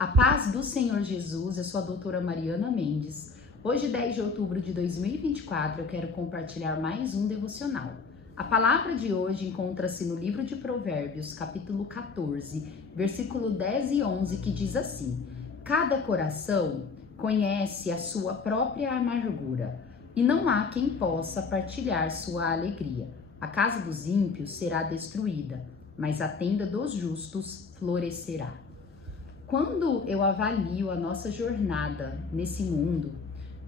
A paz do Senhor Jesus, eu sou a doutora Mariana Mendes. Hoje, 10 de outubro de 2024, eu quero compartilhar mais um devocional. A palavra de hoje encontra-se no livro de Provérbios, capítulo 14, versículo 10 e 11, que diz assim: Cada coração conhece a sua própria amargura, e não há quem possa partilhar sua alegria. A casa dos ímpios será destruída, mas a tenda dos justos florescerá. Quando eu avalio a nossa jornada nesse mundo,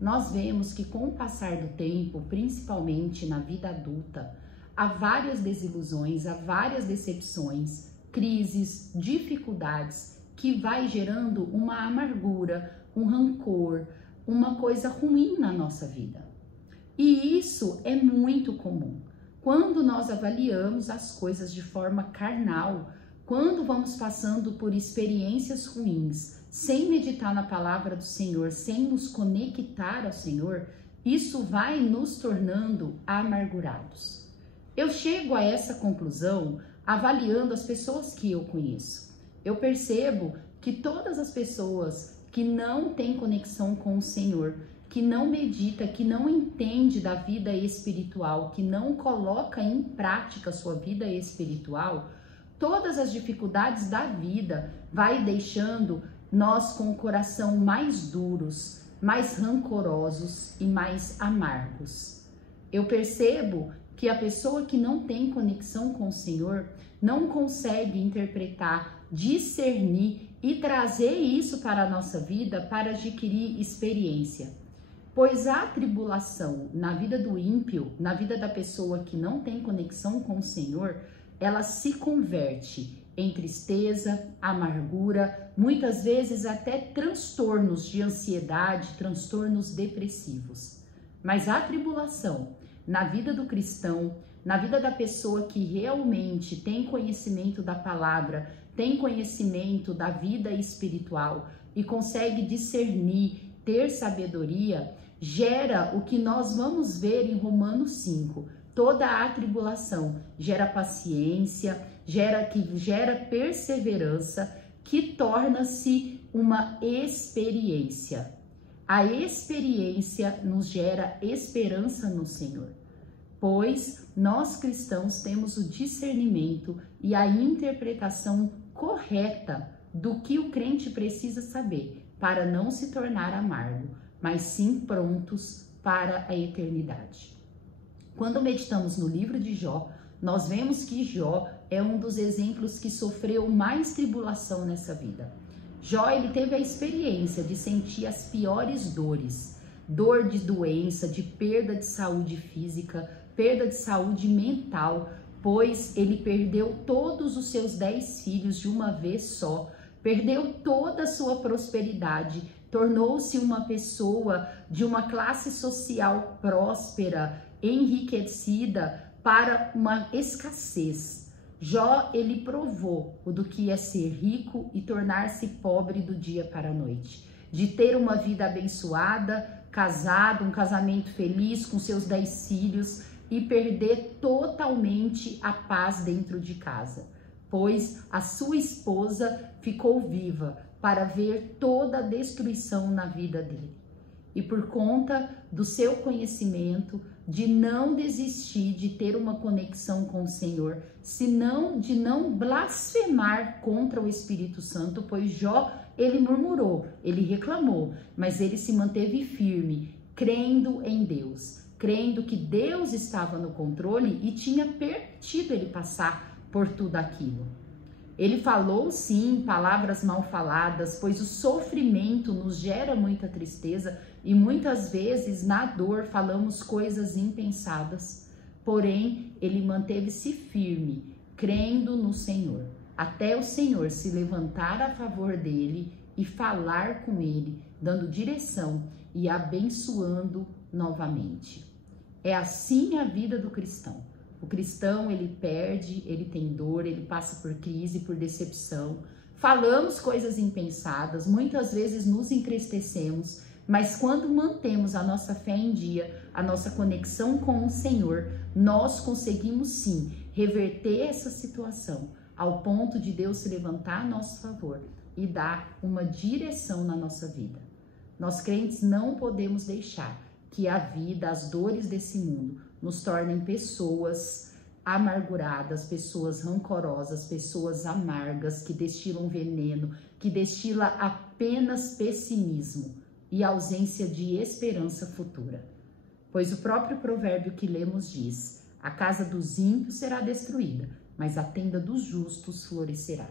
nós vemos que com o passar do tempo, principalmente na vida adulta, há várias desilusões, há várias decepções, crises, dificuldades que vai gerando uma amargura, um rancor, uma coisa ruim na nossa vida. E isso é muito comum. Quando nós avaliamos as coisas de forma carnal, quando vamos passando por experiências ruins, sem meditar na palavra do Senhor, sem nos conectar ao Senhor, isso vai nos tornando amargurados. Eu chego a essa conclusão avaliando as pessoas que eu conheço. Eu percebo que todas as pessoas que não têm conexão com o Senhor, que não medita, que não entende da vida espiritual, que não coloca em prática a sua vida espiritual, todas as dificuldades da vida vai deixando nós com o coração mais duros, mais rancorosos e mais amargos. Eu percebo que a pessoa que não tem conexão com o Senhor não consegue interpretar, discernir e trazer isso para a nossa vida para adquirir experiência. Pois a tribulação na vida do ímpio, na vida da pessoa que não tem conexão com o Senhor, ela se converte em tristeza, amargura, muitas vezes até transtornos de ansiedade, transtornos depressivos. Mas a tribulação na vida do cristão, na vida da pessoa que realmente tem conhecimento da palavra, tem conhecimento da vida espiritual e consegue discernir, ter sabedoria, gera o que nós vamos ver em Romanos 5. Toda a tribulação gera paciência, gera perseverança, que torna-se uma experiência. A experiência nos gera esperança no Senhor, pois nós cristãos temos o discernimento e a interpretação correta do que o crente precisa saber para não se tornar amargo, mas sim prontos para a eternidade. Quando meditamos no livro de Jó, nós vemos que Jó é um dos exemplos que sofreu mais tribulação nessa vida. Jó, ele teve a experiência de sentir as piores dores, dor de doença, de perda de saúde física, perda de saúde mental, pois ele perdeu todos os seus 10 filhos de uma vez só, perdeu toda a sua prosperidade, tornou-se uma pessoa de uma classe social próspera, enriquecida para uma escassez. Jó, ele provou o do que é ser rico e tornar-se pobre do dia para a noite, de ter uma vida abençoada, casado, um casamento feliz com seus 10 filhos e perder totalmente a paz dentro de casa, pois a sua esposa ficou viva para ver toda a destruição na vida dele. E por conta do seu conhecimento, de não desistir de ter uma conexão com o Senhor, senão de não blasfemar contra o Espírito Santo, pois Jó, ele murmurou, ele reclamou, mas ele se manteve firme, crendo em Deus, crendo que Deus estava no controle e tinha permitido ele passar por tudo aquilo. Ele falou sim palavras mal faladas, pois o sofrimento nos gera muita tristeza e muitas vezes na dor falamos coisas impensadas. Porém, ele manteve-se firme, crendo no Senhor, até o Senhor se levantar a favor dele e falar com ele, dando direção e abençoando novamente. É assim a vida do cristão. O cristão, ele perde, ele tem dor, ele passa por crise, por decepção. Falamos coisas impensadas, muitas vezes nos entristecemos, mas quando mantemos a nossa fé em dia, a nossa conexão com o Senhor, nós conseguimos sim reverter essa situação, ao ponto de Deus se levantar a nosso favor, e dá uma direção na nossa vida. Nós crentes não podemos deixar que a vida, as dores desse mundo nos tornem pessoas amarguradas, pessoas rancorosas, pessoas amargas, que destilam veneno, que destila apenas pessimismo e ausência de esperança futura. Pois o próprio provérbio que lemos diz: a casa dos ímpios será destruída, mas a tenda dos justos florescerá.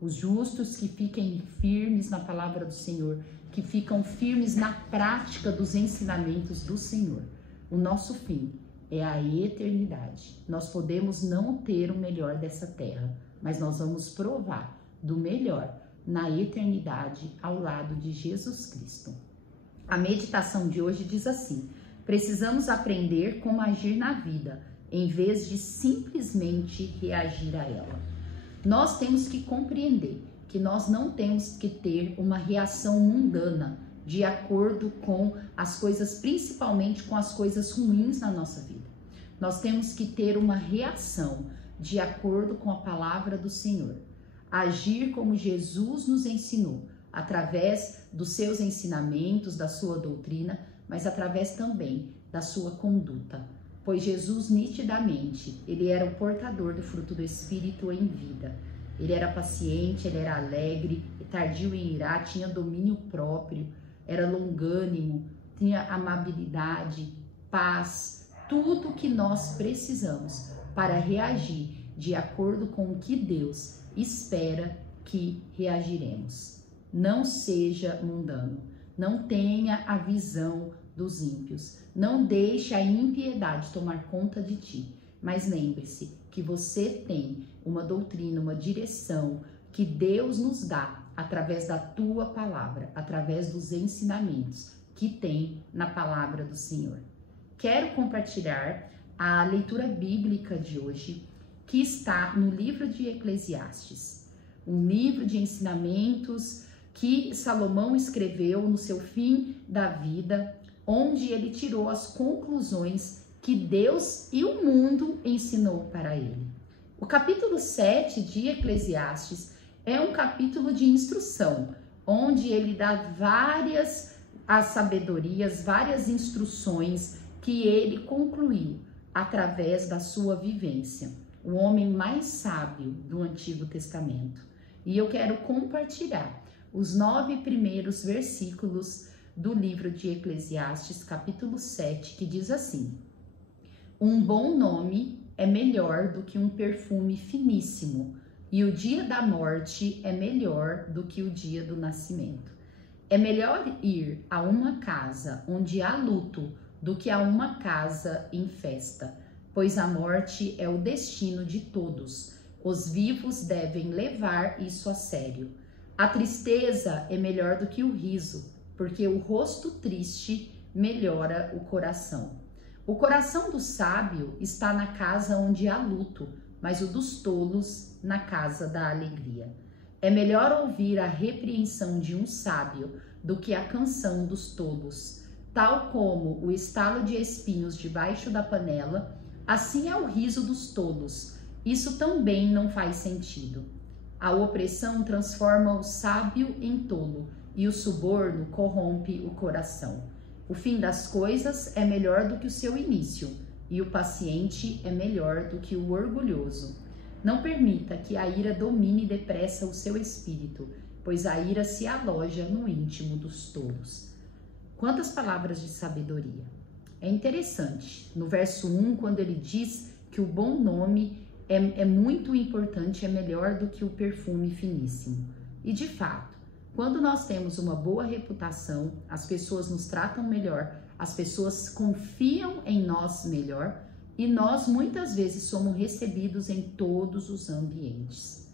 Os justos que fiquem firmes na palavra do Senhor, que ficam firmes na prática dos ensinamentos do Senhor. O nosso fim é a eternidade. Nós podemos não ter o melhor dessa terra, mas nós vamos provar do melhor na eternidade ao lado de Jesus Cristo. A meditação de hoje diz assim: precisamos aprender como agir na vida, em vez de simplesmente reagir a ela. Nós temos que compreender que nós não temos que ter uma reação mundana de acordo com as coisas, principalmente com as coisas ruins na nossa vida. Nós temos que ter uma reação de acordo com a palavra do Senhor. Agir como Jesus nos ensinou, através dos seus ensinamentos, da sua doutrina, mas através também da sua conduta. Pois Jesus, nitidamente, ele era o portador do fruto do Espírito em vida. Ele era paciente, ele era alegre, tardio em irar, tinha domínio próprio, era longânimo, tinha amabilidade, paz, tudo que nós precisamos para reagir de acordo com o que Deus espera que reagiremos. Não seja mundano, não tenha a visão dos ímpios, não deixe a impiedade tomar conta de ti, mas lembre-se que você tem uma doutrina, uma direção que Deus nos dá através da tua palavra, através dos ensinamentos que tem na palavra do Senhor. Quero compartilhar a leitura bíblica de hoje, que está no livro de Eclesiastes, um livro de ensinamentos que Salomão escreveu no seu fim da vida, onde ele tirou as conclusões que Deus e o mundo ensinou para ele. O capítulo 7 de Eclesiastes é um capítulo de instrução, onde ele dá várias sabedorias, várias instruções que ele concluiu através da sua vivência. O homem mais sábio do Antigo Testamento. E eu quero compartilhar os 9 primeiros versículos do livro de Eclesiastes, capítulo 7, que diz assim: um bom nome é melhor do que um perfume finíssimo, e o dia da morte é melhor do que o dia do nascimento. É melhor ir a uma casa onde há luto do que a uma casa em festa, pois a morte é o destino de todos. Os vivos devem levar isso a sério. A tristeza é melhor do que o riso, porque o rosto triste melhora o coração. O coração do sábio está na casa onde há luto, mas o dos tolos na casa da alegria. É melhor ouvir a repreensão de um sábio do que a canção dos tolos. Tal como o estalo de espinhos debaixo da panela, assim é o riso dos tolos. Isso também não faz sentido. A opressão transforma o sábio em tolo, e o suborno corrompe o coração. O fim das coisas é melhor do que o seu início, e o paciente é melhor do que o orgulhoso. Não permita que a ira domine depressa o seu espírito, pois a ira se aloja no íntimo dos tolos. Quantas palavras de sabedoria! É interessante, no verso 1, quando ele diz que o bom nome é muito importante, é melhor do que o perfume finíssimo. E de fato, quando nós temos uma boa reputação, as pessoas nos tratam melhor, as pessoas confiam em nós melhor e nós muitas vezes somos recebidos em todos os ambientes.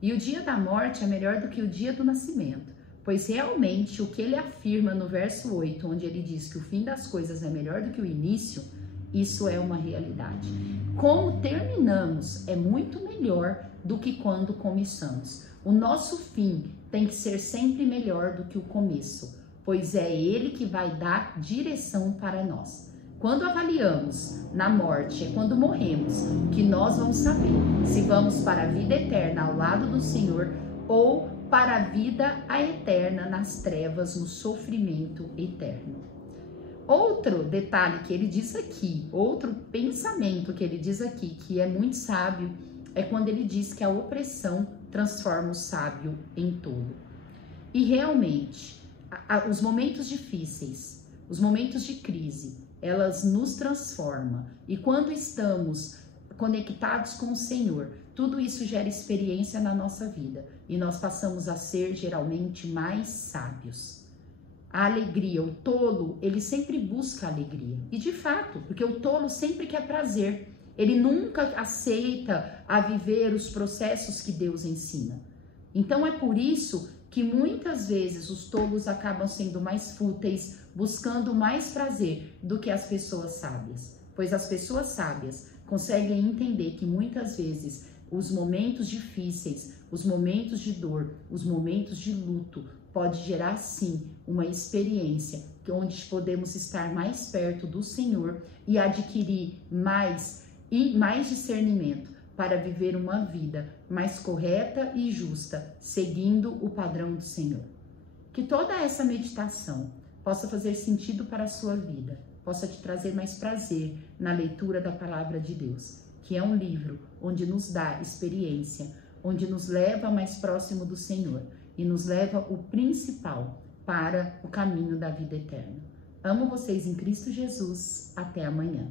E o dia da morte é melhor do que o dia do nascimento, pois realmente o que ele afirma no verso 8, onde ele diz que o fim das coisas é melhor do que o início, isso é uma realidade. Como terminamos é muito melhor do que quando começamos. O nosso fim tem que ser sempre melhor do que o começo, pois é ele que vai dar direção para nós. Quando avaliamos na morte, é quando morremos, que nós vamos saber se vamos para a vida eterna ao lado do Senhor ou para a vida a eterna nas trevas, no sofrimento eterno. Outro detalhe que ele diz aqui, outro pensamento que ele diz aqui, que é muito sábio, é quando ele diz que a opressão transforma o sábio em tolo. E realmente, os momentos difíceis, os momentos de crise, elas nos transformam. E quando estamos conectados com o Senhor, tudo isso gera experiência na nossa vida. E nós passamos a ser geralmente mais sábios. A alegria, o tolo, ele sempre busca alegria. E de fato, porque o tolo sempre quer prazer. Ele nunca aceita a viver os processos que Deus ensina. Então é por isso que muitas vezes os tolos acabam sendo mais fúteis, buscando mais prazer do que as pessoas sábias. Pois as pessoas sábias conseguem entender que muitas vezes os momentos difíceis, os momentos de dor, os momentos de luto, pode gerar sim uma experiência onde podemos estar mais perto do Senhor e adquirir mais discernimento para viver uma vida mais correta e justa, seguindo o padrão do Senhor. Que toda essa meditação possa fazer sentido para a sua vida, possa te trazer mais prazer na leitura da palavra de Deus, que é um livro onde nos dá experiência, onde nos leva mais próximo do Senhor e nos leva o principal para o caminho da vida eterna. Amo vocês em Cristo Jesus. Até amanhã.